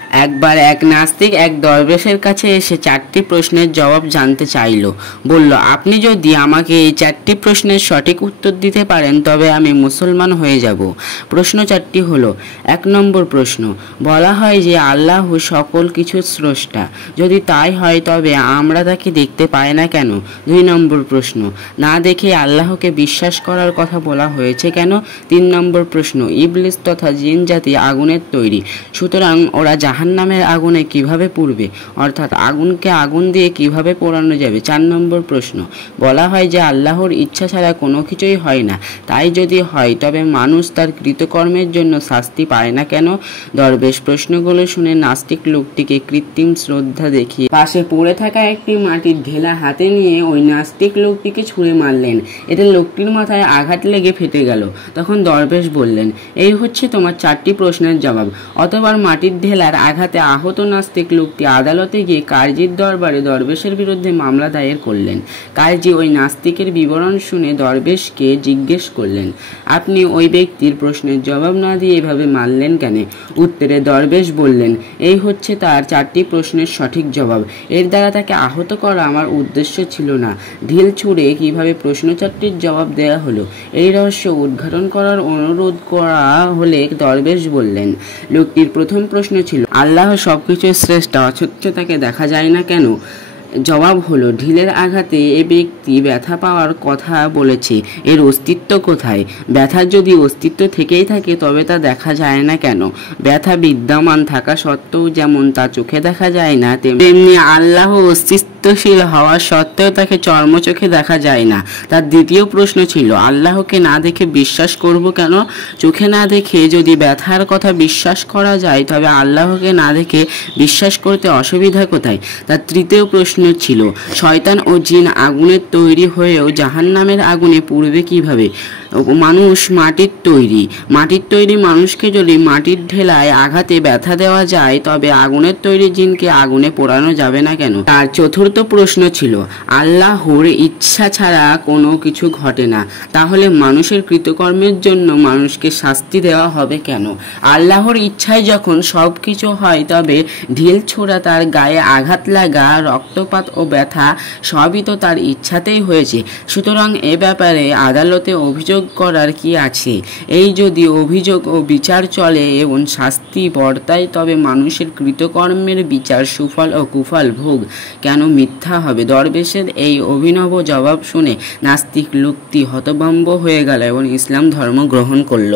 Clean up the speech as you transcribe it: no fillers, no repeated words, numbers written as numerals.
একবার এক নাস্তিক এক দরবেশের কাছে এসে 4টি প্রশ্নের জবাব জানতে চাইল। বলল, আপনি যদি আমাকে এই 4টি প্রশ্নের সঠিক উত্তর দিতে পারেন তবে আমি মুসলমান হয়ে যাব। প্রশ্ন 4টি হলো: 1 নম্বর প্রশ্ন, বলা হয় যে আল্লাহ সকল কিছুর স্রষ্টা। যদি তাই হয় তবে আমরা তাকে দেখতে পাই না কেন? 2 নম্বর প্রশ্ন, না দেখে আল্লাহকে বিশ্বাস করার কথা বলা হয়েছে কেন? 3 নম্বর প্রশ্ন, ইবলিস তথা জিন জাতি আগুনের তৈরি, সুতরাং ওরা জাহান্নামের আগুনে কিভাবে পুড়বে, অর্থাৎ আগুনকে আগুন দিয়ে কিভাবে পোড়ানো যাবে? 4 নম্বর প্রশ্ন, বলা হয় যে আল্লাহর ইচ্ছা ছাড়া কোনো কিছুই হয় না, তাই যদি হয় তবে মানুষ তার কৃতকর্মের জন্য শাস্তি পায় না কেন? দরবেশ প্রশ্নগুলো শুনে নাস্তিক লোকটিকে কৃত্রিম শ্রদ্ধা দেখিয়ে পাশে পড়ে থাকা একটি মাটির ঢেলা হাতে নিয়ে ওই নাস্তিক লোকটিকে ছুঁড়ে মারলেন। এতে লোকটির মাথায় আঘাত লেগে ফেটে গেল। তখন দরবেশ বললেন, এই হচ্ছে তোমার 4টি প্রশ্নের জবাব। অতবার মাটির ঢেলার আঘাতে আহত নাস্তিক লোকটি আদালতে গিয়ে কাজীর দরবারে দরবেশের বিরুদ্ধে মামলা দায়ের করলেন। কাজী ওই নাস্তিকের বিবরণ শুনে দরবেশকে জিজ্ঞেস করলেন, আপনি ওই ব্যক্তির প্রশ্নের জবাব না দিয়ে এভাবে মারলেন কেন? উত্তরে দরবেশ বললেন, এই হচ্ছে তার 4টি প্রশ্নের সঠিক জবাব। এর দ্বারা তাকে আহত করা আমার উদ্দেশ্য ছিল না। ঢিল ছুঁড়ে কিভাবে প্রশ্ন 4টির জবাব দেয়া হলো, এই রহস্য উদ্ঘাটন করার অনুরোধ করা হলে দরবেশ বললেন, লোকটির প্রথম প্রশ্ন ছিল, আল্লাহ সবকিছুর শ্রেষ্ঠ, অথচ তাকে দেখা যায় না কেন? জবাব হলো, ঢিলের আঘাতে এ ব্যক্তি ব্যথা পাওয়ার কথা বলেছে, এর অস্তিত্ব কোথায়? ব্যথার যদি অস্তিত্ব থেকেই থাকে তবে তা দেখা যায় না কেন? ব্যথা বিদ্যমান থাকা সত্ত্বেও যেমন তা চোখে দেখা যায় না, তেমনি আল্লাহ অস্তিত্বশীল হওয়া সত্ত্বেও তাকে চর্মচোখে দেখা যায় না। তার দ্বিতীয় প্রশ্ন ছিল, আল্লাহকে না দেখে বিশ্বাস করব কেন? চোখে না দেখে যদি ব্যথার কথা বিশ্বাস করা যায় তবে আল্লাহকে না দেখে বিশ্বাস করতে অসুবিধা কোথায়? তার তৃতীয় প্রশ্ন ছিল, শয়তান ও জিন আগুনের তৈরি হয়েও জাহান্নামের আগুনে পুড়বে কিভাবে? মানুষ মাটির তৈরি মানুষকে যদি মাটির ঢেলায় আঘাতে ব্যথা দেওয়া যায় তবে আগুনের তৈরি জিনকে আগুনে পোড়ানো যাবে না কেন? তার চতুর্থ প্রশ্ন ছিল, আল্লাহর ইচ্ছা ছাড়া কোনো কিছু ঘটে না, তাহলে মানুষের কৃতকর্মের জন্য মানুষকে শাস্তি দেওয়া হবে কেন? আল্লাহর ইচ্ছায় যখন সব কিছু হয় তবে ঢিল ছোড়া, তার গায়ে আঘাত লাগা, রক্তপাত ও ব্যথা সবই তো তার ইচ্ছাতেই হয়েছে, সুতরাং এ ব্যাপারে আদালতে অভিযোগ করার কি আছে? এই যদি অভিযোগ ও বিচার চলে এবং শাস্তি বর্তায় তবে মানুষের কৃতকর্মের বিচার, সুফল ও কুফল ভোগ কেন মিথ্যা হবে? দরবেশের এই অভিনব জবাব শুনে নাস্তিক লোকটি হতভম্ব হয়ে গেল এবং ইসলাম ধর্ম গ্রহণ করল।